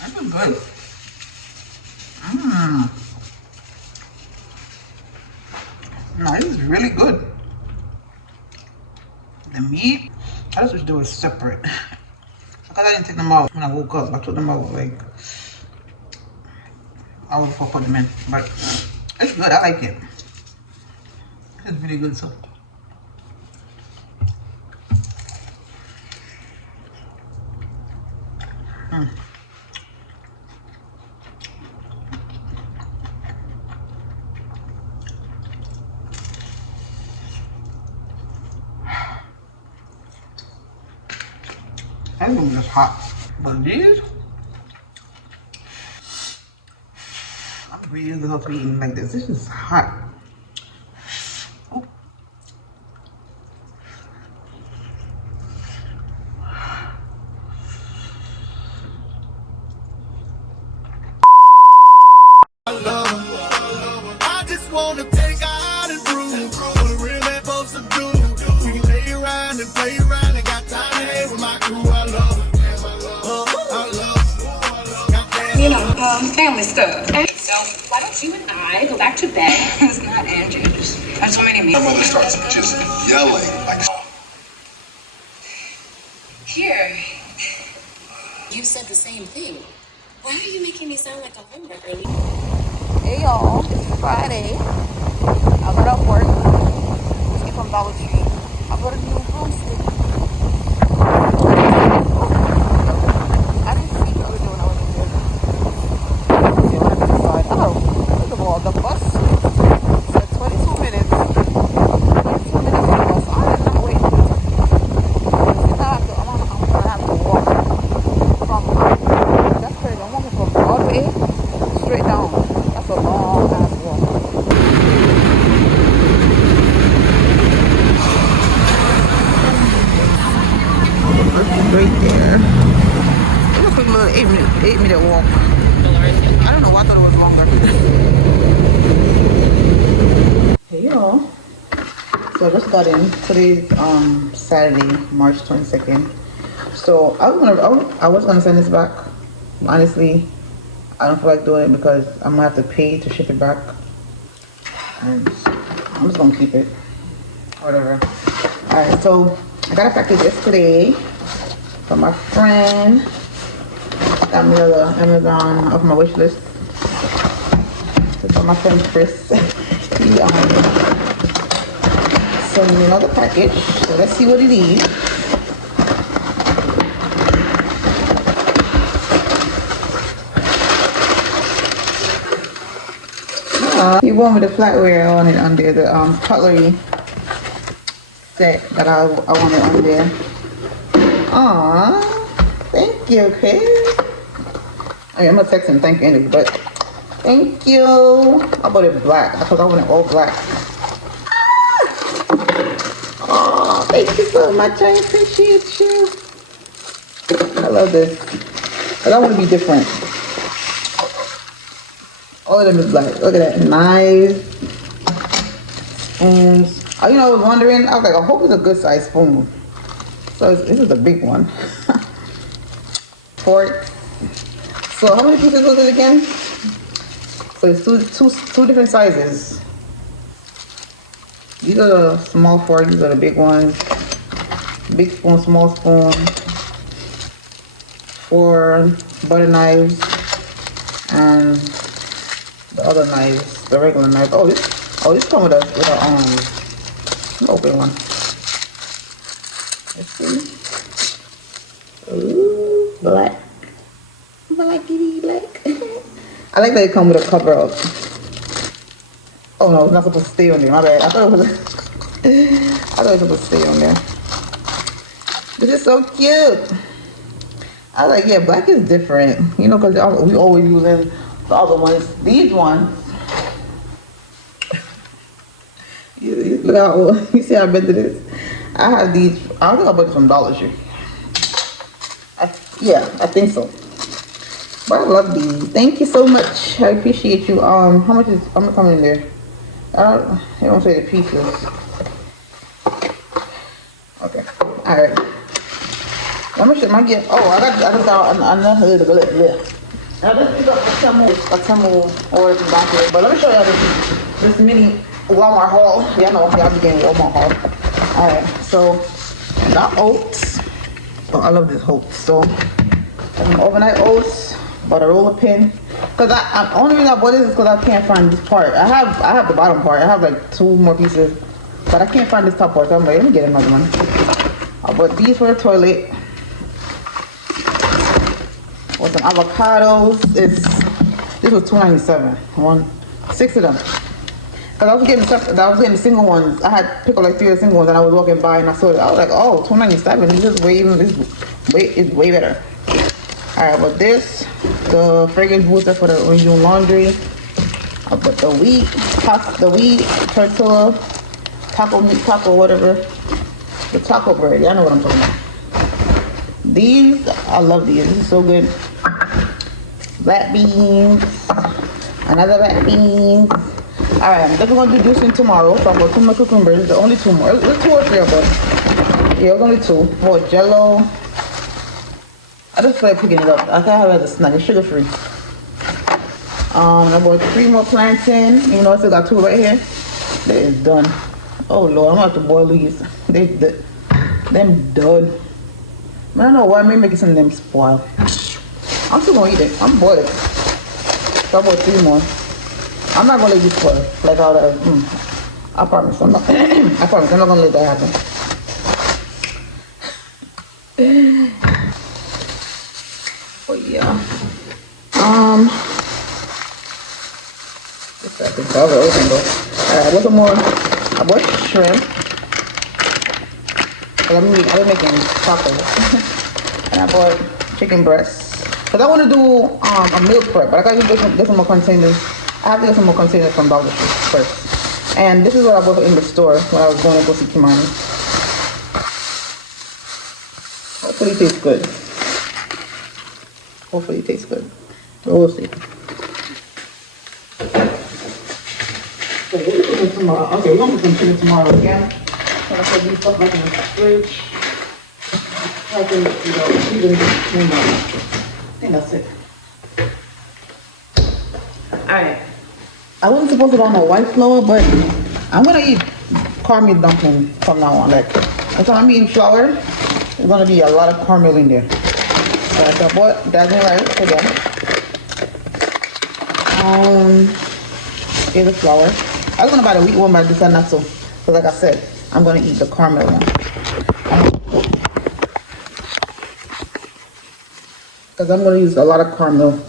This is good. No, this is really good. The meat, I just wish they were separate. Because I didn't take them out when I woke up. I took them out like I would have put them in. But it's good, I like it. It's really good, so. That one just hot. But these, I'm really love eating like this. This is hot. Oh. I just wanna take out and prove what a real man supposed to do. We can lay around and play around and got time to hang with my crew. I love it. You know, family stuff. So why don't you and I go back to bed? It's not Andrew. There's so many My meetings. mother starts just yelling like. Here. You said the same thing. Why are you making me sound like a homewrecker? Hey y'all, it's Friday. I got up work. Just came from Dollar Tree. I bought a new broomstick. I didn't see what we were doing. I wasn't there. See what happened inside. Oh, first of all, the bus said 22 minutes. 22 minutes for the bus. I did not wait. I'm gonna have to walk from. That's crazy. I'm walking from Broadway straight down. That's a long ass walk. Right there. It was a quick little 8-minute walk. I don't know why I thought it was longer. So I just got in. Today's Saturday, March 22nd. So I was gonna send this back. Honestly, I don't feel like doing it because I'm gonna have to pay to ship it back. And I'm just gonna keep it. Whatever. Alright, so I got a package yesterday from my friend. Got me the Amazon off my wish list. It's from my friend Chris. He sent me another package. So let's see what it is. He won with the flatware on it on there, the cutlery set that I wanted on there. Aww, thank you, Chris. I'm gonna text him thank you anyway, but thank you. I bought it black because I want it all black. Oh, thank you so much. I appreciate you. I love this. But I want to be different. All of them is black. Look at that. Knives. Spoons. You know, I was wondering. I was like, I hope it's a good size spoon. So this is a big one. Fork. So how many pieces was it again? So it's two different sizes. These are the small forks. These are the big ones. Big spoon, small spoon. 4 butter knives. And the other knives, the regular knives. Oh, this come with a open one. Let's see. Ooh, black. Blackity black. I like that it comes with a cover up. Oh no, it's not supposed to stay on there. My bad. I thought it was supposed to stay on there. This is so cute. I was like, yeah, black is different. You know, because we always using the other ones. These ones. Look how, you see how big it is? I have these. I think I bought it from Dollar Tree. Yeah, I think so. But I love these. Thank you so much. I appreciate you. How much is? I'm gonna come in there. I don't say the pieces. Okay. All right. Let me show my gift. Oh, I just got another little lip. I just got a Temu order from back here. But let me show y'all this mini Walmart haul. Y'all be getting Walmart haul. All right. So the oats. Oh, I love this oats. So overnight oats. Bought a roller pin. Cause I only reason I bought this is because I can't find this part. I have the bottom part. I have like 2 more pieces, but I can't find this top part. So I'm like, let me get another one. I bought these for the toilet. With some avocados. This was $2.97. 6 of them. Cause I was getting the single ones. I had picked up like 3 of the single ones, and I was walking by and I saw it. I was like, oh, $2.97. This is way better. All right, but this, the fragrance booster for the when you do laundry. I put the wheat, tortilla, taco, whatever. The taco bread. Y'all know what I'm talking about. These, I love these. This is so good. Black beans, another black beans. All right, I'm definitely gonna do juicing tomorrow. So I bought 2 more cucumbers. The only 2 more. There's 2 or 3 of them. Yeah, it was only 2. Bought Jello. I just feel like picking it up. I can't have it as a snack. It's sugar free. I bought 3 more plantain. Even though I still got 2 right here. That is done. Oh Lord, I'm gonna have to boil these. Them done. I don't know why I'm making some of them spoil. I'm still gonna eat it. I'm boiling. So I bought 3 more. I'm not gonna let these spoil. Like all that. I promise. I promise. I'm not gonna let that happen. Oh yeah. This is all open though. Alright, what's some more? I bought shrimp. I've been making tacos. And I bought chicken breasts. Cause I want to do a meal prep, but I gotta get some more containers. I have to get some more containers from Dollar Tree first. And this is what I bought in the store when I was going to go see Kimani. Hopefully it tastes good. Hopefully it tastes good. But we'll see. So we're cooking tomorrow. Okay, we're gonna be cooking tomorrow again. So I put these stuff back in the fridge. I can, even I think that's it. Alright. I wasn't supposed to go on a white flour, but I'm gonna eat caramel dumpling from now on. Like, it's gonna be in flour. There's gonna be a lot of caramel in there. Alright, so I bought jasmine rice for them. Here's the flour. I was gonna buy the wheat one, but I decided not to. Because like I said, I'm gonna eat the caramel one. Because I'm gonna use a lot of caramel.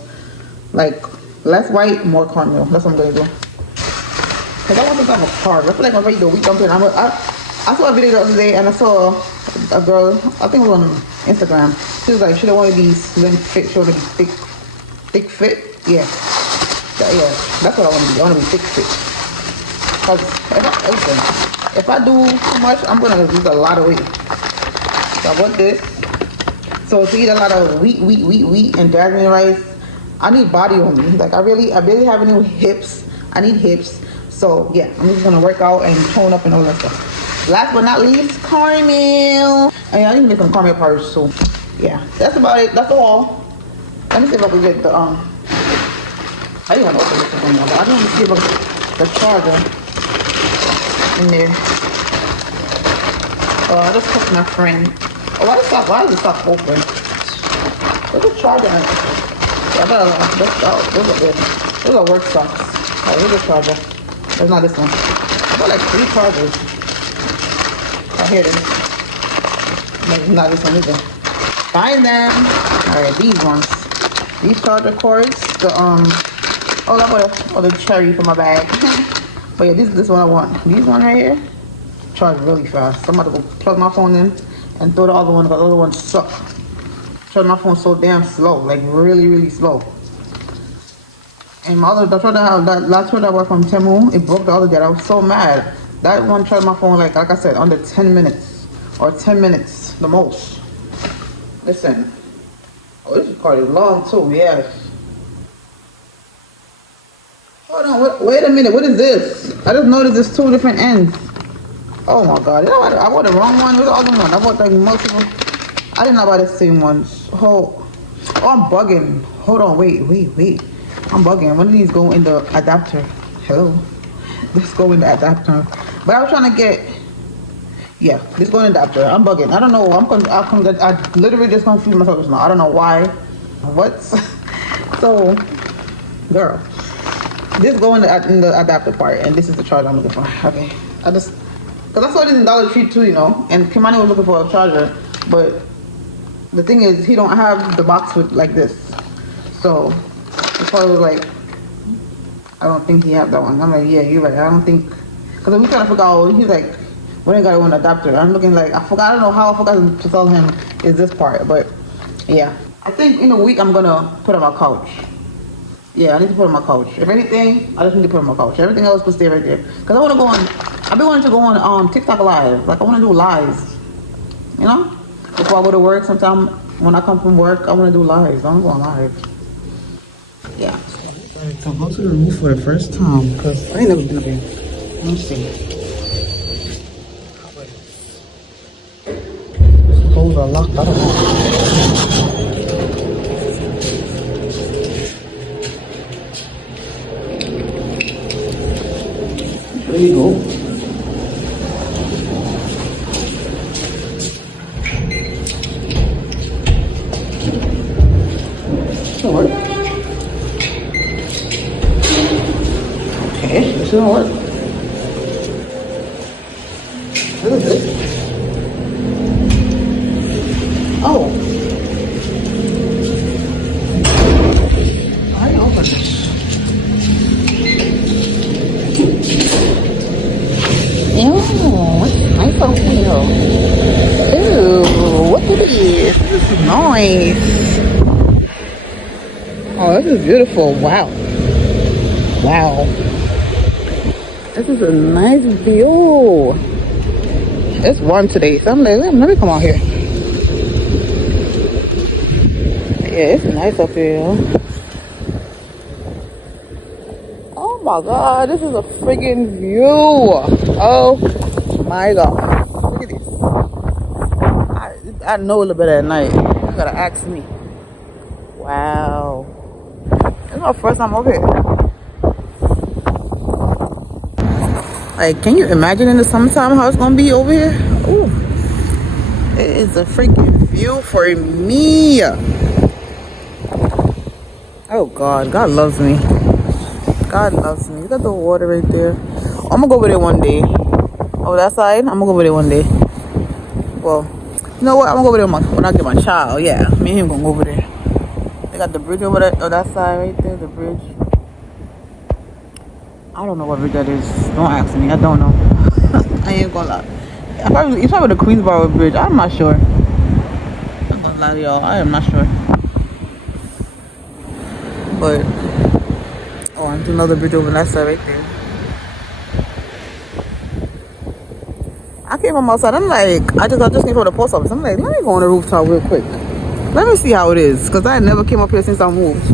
Like, less white, more caramel. That's what I'm gonna do. Because I want to have a carb. I feel like I'm ready to eat dumpling. I saw a video the other day and I saw a girl, I think it was on Instagram. She was like, she don't want to be slim fit, she want to be thick fit. Yeah. Yeah, that's what I want to be. I want to be thick fit. Because if I do too much, I'm going to lose a lot of weight. So I bought this. So to eat a lot of wheat and jasmine rice, I need body on me. Like I barely have any hips. I need hips. So yeah, I'm just gonna work out and tone up and all that stuff. Last but not least, caramel. I need to make some caramel porridge too. Yeah, that's about it. That's all. Let me see if I can get the I didn't want to open this one more, but I just want to see if the charger in there. I just took my friend. Oh, why is the stop open? There's a charger in it. Those are work socks. Oh, here's a charger. There's not this one. I got like 3 chargers. Oh, here it is. No, it's not this one either. Find them. Alright, these ones. These charger cords. The oh, I bought the cherry for my bag. But yeah, this one I want. These one right here charge really fast. So I'm about to go plug my phone in and throw the other one because the other one suck. Charge my phone so damn slow, like really slow. And my other, that last one I bought from Temu, it broke the other day. I was so mad. That one charged my phone like I said, under 10 minutes or 10 minutes the most. Listen, oh, this card is long too. Yes. Hold on, wait a minute. What is this? I just noticed there's 2 different ends. Oh my god, you know what? I bought the wrong one. Where's the other one? I bought like multiple. I did not buy the same ones. Oh, I'm bugging. Hold on, wait. I'm bugging. One of these go in the adapter. Hello. This go in the adapter. But I was trying to get, yeah, this go in the adapter. I'm bugging. I don't know. I literally just confused myself just now. I don't know why. What? So, girl, this go in the adapter part, and this is the charger I'm looking for. Okay. Because I saw this in Dollar Tree too, you know, and Kimani was looking for a charger, but the thing is, he don't have the box with like this. So, the probably was like, I don't think he have that one. I'm like, yeah, you're right. I don't think, because we trying to figure out, he's like, we ain't got one adapter. I'm looking like, I don't know how I forgot to tell him is this part, but yeah. I think in a week I'm gonna put on my couch. Yeah, I need to put on my couch. If anything, I just need to put on my couch. Everything else will stay right there. Because I want to go on, I've been wanting to go on TikTok live. Like I want to do lives, you know? Before I go to work, sometime when I come from work, I want to do lives. I want to go on live. Yeah. So I'm going to the roof for the first time because I ain't never been up here. Let me see. These holes are locked. I don't know. There you go. That'll work. Okay, this will work. What is this? Oh. I didn't open this. Ew, what's nice over here? Ew, what is this? This is nice. Oh, this is beautiful. Wow. Wow. This is a nice view. It's warm today, so I'm like, let me come out here. Yeah, it's nice up here. Oh my god, this is a friggin' view. Oh my god. I know a little better at night. You gotta ask me. Wow. It's my first time over here. Like, can you imagine in the summertime how it's gonna be over here? Ooh. It is a freaking view for me. Oh God, God loves me. God loves me. Look at the water right there. I'm gonna go over there one day. Oh, that side? I'm gonna go over there one day. Well, you know what? I'm gonna go over there when I get my child. Yeah, me and him gonna go over there. They got the bridge over there, oh, that side right there, the bridge. I don't know what bridge that is. Don't ask me. I don't know. I ain't gonna lie. It's probably the Queensboro Bridge. I'm not sure. I'm not gonna lie to y'all. I am not sure. But oh, there's another bridge over that side right there. I came from outside. I'm like, I just came from the post office. I'm like, let me go on the rooftop real quick. Let me see how it is, cause I never came up here since I moved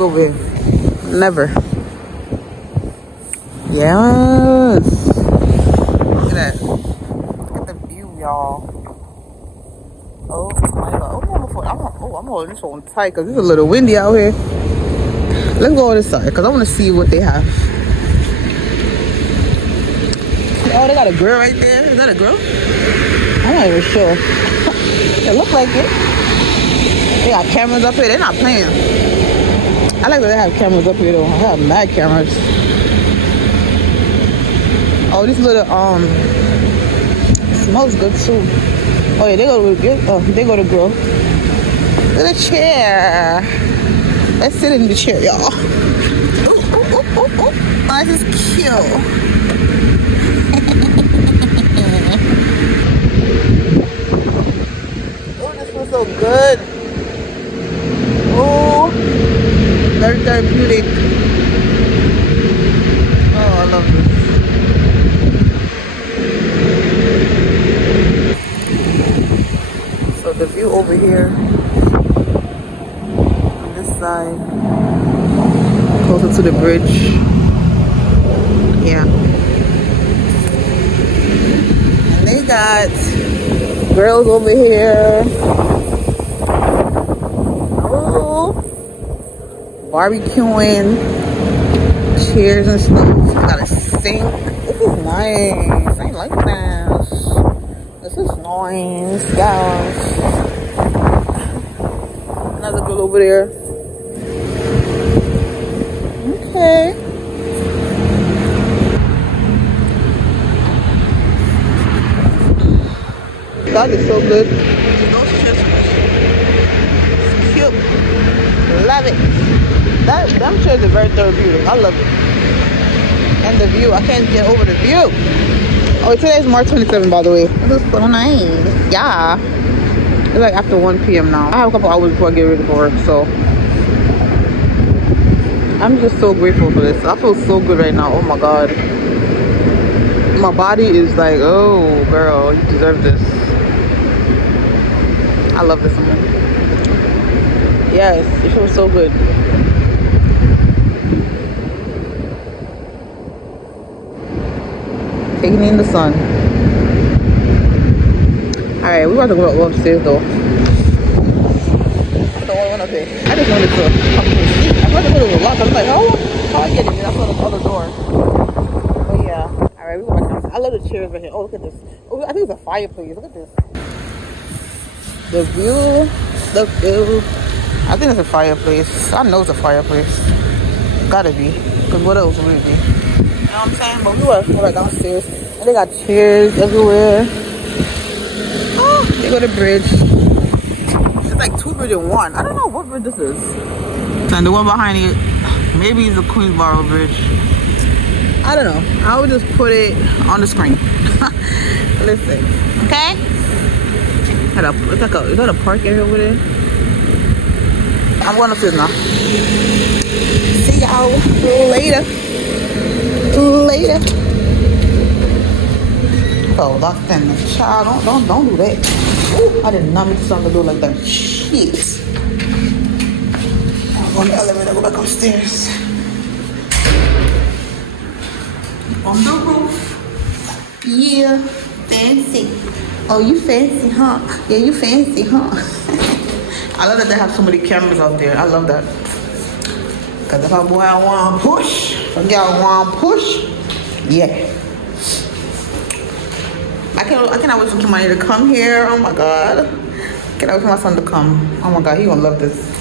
over here. Never. Yes. Look at that. Look at the view, y'all. Oh my God. I'm holding this phone tight because it's a little windy out here. Let's go on this side because I want to see what they have. Oh, they got a grill right there. Is that a grill? I'm not even sure. It looks like it. They got cameras up here. They're not playing. I like that they have cameras up here though. I have mad cameras. Oh, this little smells good too. Oh yeah, they go to grill. Look at the chair. Let's sit in the chair, y'all. Ooh. Oh, this is cute. Oh, this smells so good. Oh, very therapeutic. Oh, I love this. So the view over here on this side, closer to the bridge. Yeah. And they got girls over here. Oh, barbecuing, chairs and stuff. Got a sink. This is nice. I like this. This is nice, guys. Another girl over there. Okay. God is so good. Those chairs, cute. Love it. Them chairs are very therapeutic. I love it. And the view. I can't get over the view. Oh, today's March 27th, by the way. This is so nice. Yeah. It's like after 1 p.m. now. I have a couple hours before I get ready for work, so I'm just so grateful for this. I feel so good right now. Oh my God. My body is like, oh girl, you deserve this. I love this one. Yes, it feels so good. Taking in the sun. Alright, we're about to go upstairs though. So what I want to say, I just wanted to come to the seat. I thought it was locked. I was like, oh, how I get it? And I saw the other door. But yeah. Alright, we go back down. I love the chairs right here. Oh, look at this. Oh, I think it's a fireplace. Look at this. The view. The view. I think it's a fireplace. I know it's a fireplace. Gotta be. Because what else would it be? You know what I'm saying? But we were right downstairs. And they got chairs everywhere. Oh, they go to the bridge. It's like 2 bridges in one. I don't know what bridge this is. And the one behind it, maybe it's the Queensboro Bridge. I don't know. I would just put it on the screen. Listen. Okay? Is that a park area over there? I'm going upstairs now. See y'all later. Oh, locked in the child. Don't do that. Ooh, I did not mean to something to do like that. Shit. I'm on the elevator. Go back upstairs. On the roof. Yeah, fancy. Oh, you fancy, huh? Yeah, you fancy, huh? I love that they have so many cameras out there. I love that. Cause if I boy I want to push, if a girl want to push, yeah. I cannot wait for Kimani to come here. Oh my god. I cannot wait for my son to come. Oh my god, he gonna love this.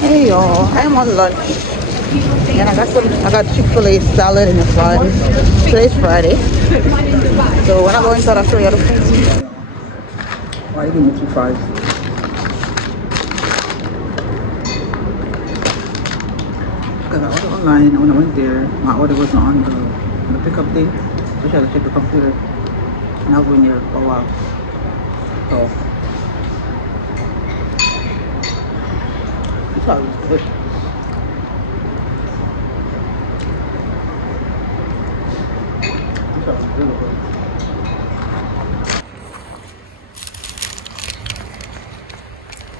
Hey y'all, I'm on lunch. And I got Chick-fil-A salad and a fries. Today's Friday. So when I go inside I'll show you the food. Why you give me 2 fries? Because I ordered online and when I went there, my order wasn't on the pickup thing. So I had to check the computer. And I was in there for a while. So this probably was good. This probably was really good.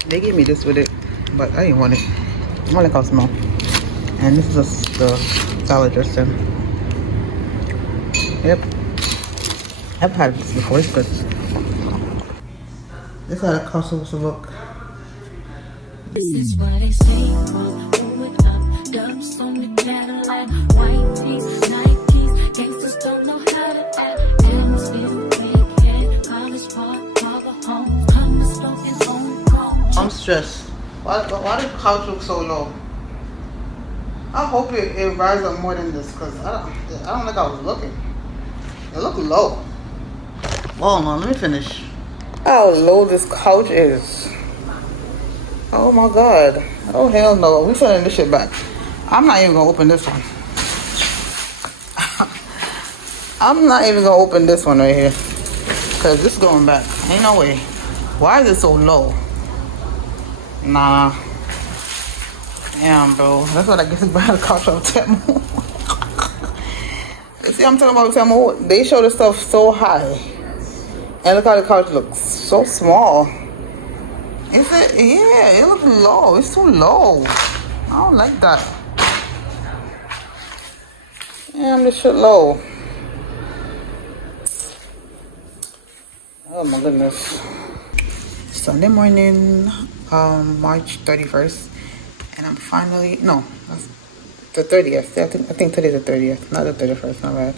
They gave me this with it, but I didn't want it. I want it cost more. And this is the salad dressing. Yep. I've had this before, it's good. This is how the cost supposed to look. This is what they say. Pull it up, dumps on the Cadillac, white tees, Nikes, gangsters don't know how to act. Atmosphere, big head, college park, mother home, come smoking on chrome. I'm stressed. Why does the couch look so low? I hope it rises up more than this, because I don't think I was looking. It looked low. Hold on, let me finish. How low this couch is. Oh my god. Oh hell no. We sending this shit back. I'm not even gonna open this one. I'm not even gonna open this one right here. Cause this is going back. Ain't no way. Why is it so low? Nah. Damn, bro. That's what I get to buy the couch on Temu. See, I'm talking about Temu. They show the stuff so high. And look how the couch looks. So small. Is it? Yeah, it looks low. It's too low. I don't like that. Damn, this shit low. Oh my goodness. Sunday morning, March 31st. And I'm finally, no, that's the 30th. I think today's the 30th, not the 31st, not bad.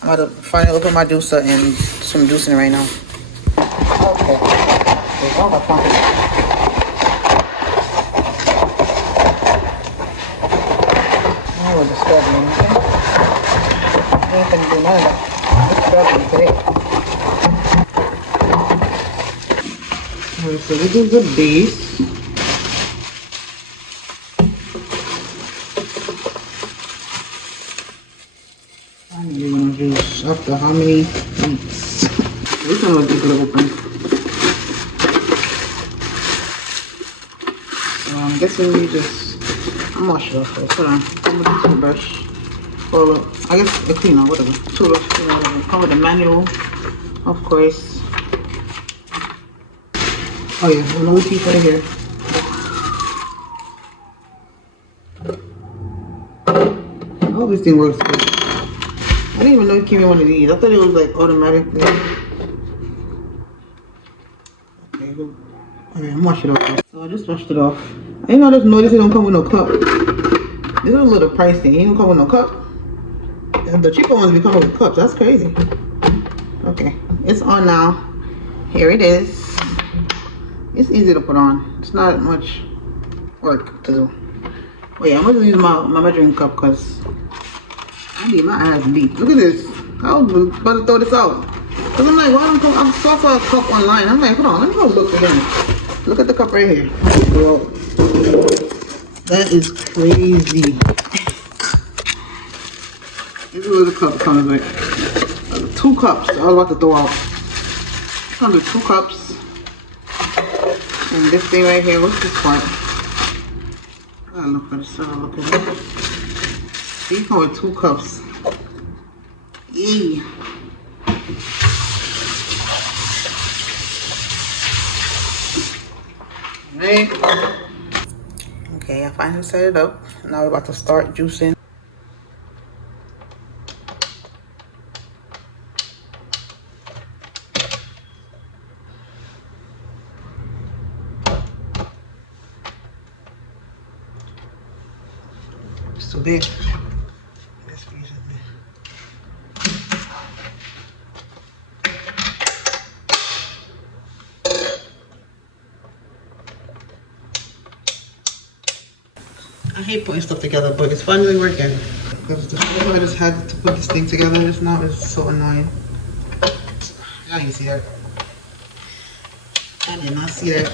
I'm about to finally open my juicer and some juicing right now. Okay. I will disturb me, okay? I ain't gonna do none of that. Disturb me today. Alright, so this is the base. And you're gonna juice after how many weeks? This one will take a little open. So I'm guessing you just, I'm not sure first. Hold on. Come with the toothbrush. Or I guess a cleaner, whatever. Toothbrush, cleaner, whatever. Come with the manual, of course. Oh yeah, another teeth right here. I hope this thing works good. I didn't even know it came in one of these. I thought it was like automatic thing. Okay, good. Okay, I'm washing it off. So I just washed it off. I didn't know this don't come with no cup. This is a little pricey. It don't come with no cup. The cheaper ones be coming with cups. That's crazy. Okay, it's on now. Here it is. It's easy to put on. It's not much work to do. Oh yeah, I'm gonna use my measuring cup because I need my ass beat. Look at this. I was about to throw this out. Cause I'm like, why don't I saw for a cup online? I'm like, hold on, let me go look for them. Look at the cup right here. Bro, that is crazy. This is what the cup comes with. 2 cups. I was about to throw out. It comes with 2 cups. And this thing right here, what's this part? I gotta look at this. Look at it. These come with 2 cups. Yee. Right. Okay, I finally set it up. Now we're about to start juicing. It's too big. Let's freeze it. I hate putting stuff together, but it's finally working. Because the whole I just had to put this thing together just now is so annoying. I didn't see that. I did not see that.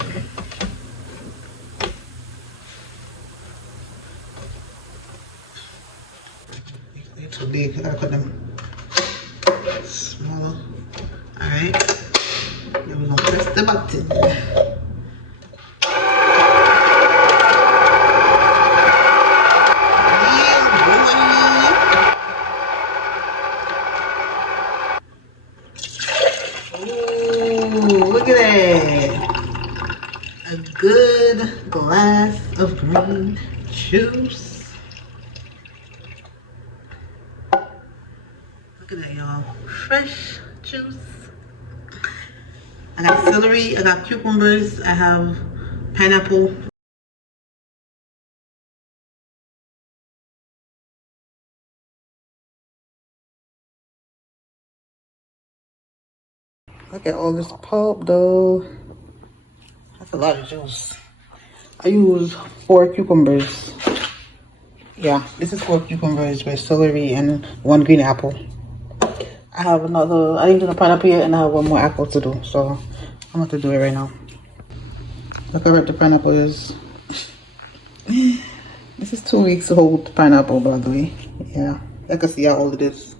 They're too big. I gotta cut them smaller. Alright. Then we're gonna press the button. Look at that. A good glass of green juice. Look at that, y'all. Fresh juice. I got celery, I got cucumbers, I have pineapple. Look at all this pulp though. That's a lot of juice. I use 4 cucumbers. Yeah, this is 4 cucumbers with celery and 1 green apple. I have another, I didn't do the pineapple yet, and I have 1 more apple to do. So I'm going to do it right now. Look how ripe the pineapple is. This is 2 weeks old pineapple, by the way. Yeah, I can see how old it is.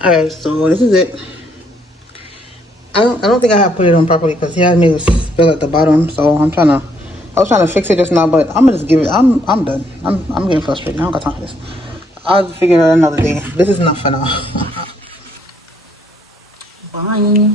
Alright, so this is it. I don't think I have put it on properly because he had made a spill at the bottom. So I was trying to fix it just now, but I'm gonna just give it. I'm done. I'm getting frustrated. I don't got time for this. I'll figure it out another day. This is enough for now. Bye.